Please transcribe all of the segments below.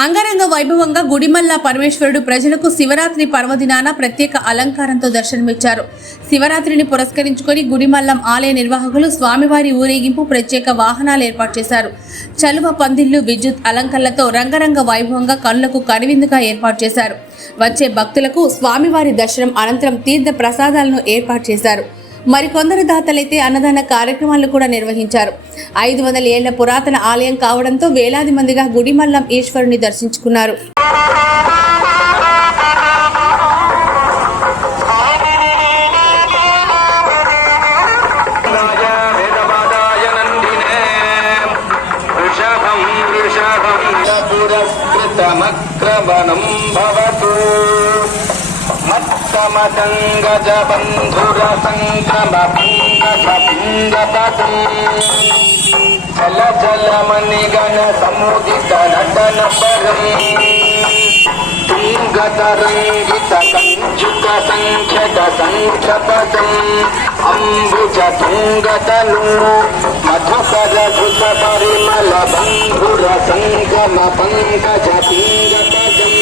అంగరంగ వైభవంగా గుడిమల్ల పరమేశ్వరుడు ప్రజలకు శివరాత్రి పర్వదినాన ప్రత్యేక అలంకారంతో దర్శనమిచ్చారు. శివరాత్రిని పురస్కరించుకొని గుడిమల్లం ఆలయ నిర్వాహకులు స్వామివారి ఊరేగింపు ప్రత్యేక వాహనాలు ఏర్పాటు చేశారు. చలువ పందిళ్లు, విద్యుత్ అలంకరణలతో రంగరంగ వైభవంగా కనులకు కనువిందుగా ఏర్పాటు చేశారు. వచ్చే భక్తులకు స్వామివారి దర్శనం అనంతరం తీర్థ ప్రసాదాలను ఏర్పాటు చేశారు. మరికొందరు దాతలైతే అన్నదాన కార్యక్రమాలను కూడా నిర్వహించారు. 500 ఏళ్ల పురాతన ఆలయం కావడంతో వేలాది మందిగా గుడిమల్లం ఈశ్వరుని దర్శించుకున్నారు. మత్తమదంగజ బంధుర సంక్రమ పంకజ పింగపదం జల జలమణిగణ సముదిత నటన పరం తుంగతరంగిత కంచుక సంఖ్యత సంఖ్యపదం అంబుజ తుంగతను మధుకర ధృత పరిమళ బంధుర సంగమ పంకజ పింగపదం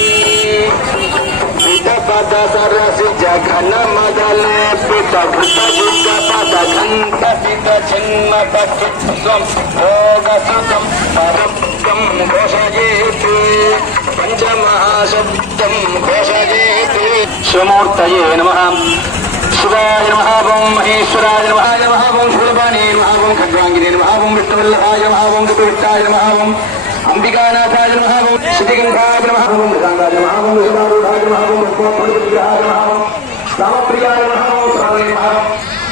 పద సరసి జగన మదలే పిత భృత యుగ పద ఘంట పిత చిన్న పత్వం భోగసుతం పరత్వం ఘోషయేతి పంచమహాశబ్దం ఘోషయేతి. శివమూర్తయే నమః, శివాయ నమః, ఓం మహేశ్వరాయ నమః, నమః ఓం శూలపాణే నమః, ఓం ఖడ్వాంగినే నమః, ఓం విష్ణువల్లభాయ నమః, ఓం కపివిష్టాయ నమః, ఓం అంబికానాథాయ నమః, ఓం శ్రీగంధాయ నమః, ఓం గంగాయ నమః, ఓం విష్ణురూఢాయ నమః, ఓం విష్ణుప్రతిగ్రహాయ నమః, ఓం రామప్రియాయ నమః, ఓం స్వామి నమః,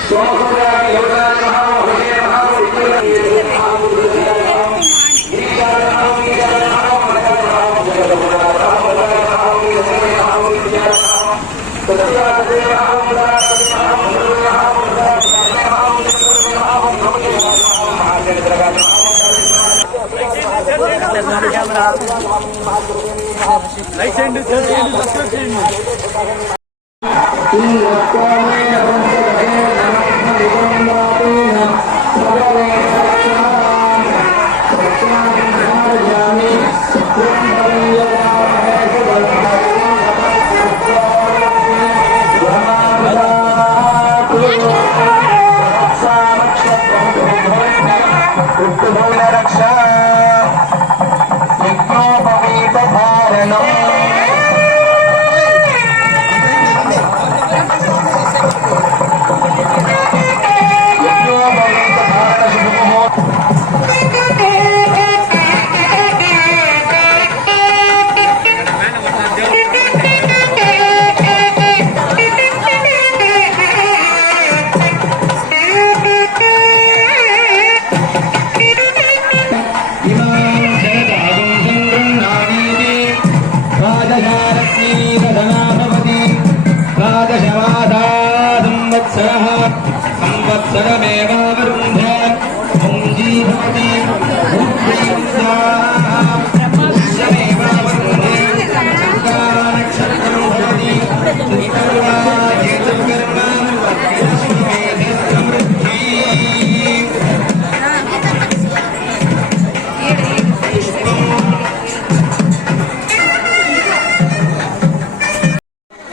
సోమసుప్రయాయ యోగాయ నమః, ఓం హృదయ నమః, ఓం విష్ణురూఢాయ నమః, ఓం గిరిజాయ నమః, గిరిజాయ నమః, ఓం గిరిజాయ నమః, ఓం మనకాయ నమః, ఓం జగదపురాయ నమః, ఓం మనకాయ నమః, ఓం గిరిజాయ నమః, ఓం గిరిజాయ నమః, సత్యాయ నమః, ఓం దారాయ నమః, ఓం గురువే నమః, ఓం దారాయ నమః, ఓం విష్ణువే నమః, ఓం బ్రహ్మణే నమః, ఓం మహాదేవరాయ నమః. లైక్ చేయండి, షేర్ చేయండి, సబ్స్క్రైబ్ చేయండి.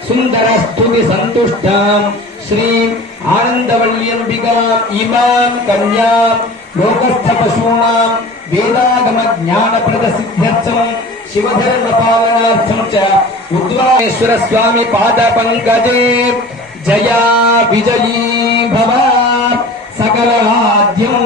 సుందరస్తుతి సంతుష్టాం శ్రీం ఆనందవల్యంబికాం ఇమాం కన్యాం లోకస్థ పశూనాం వేదాగమ జ్ఞానప్రద సిద్ధ్యర్థం శివధర్మ పాలనార్థం చ ఉద్వామేశ్వర స్వామి పాద పంకజే జయా విజయీ భవ సకల ఆద్యం.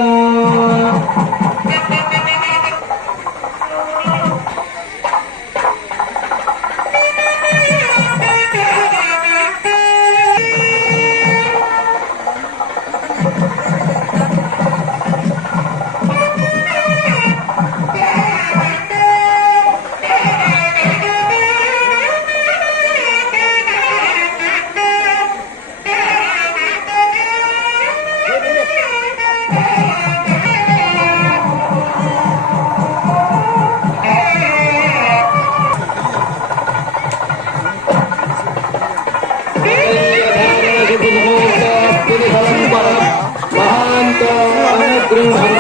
महान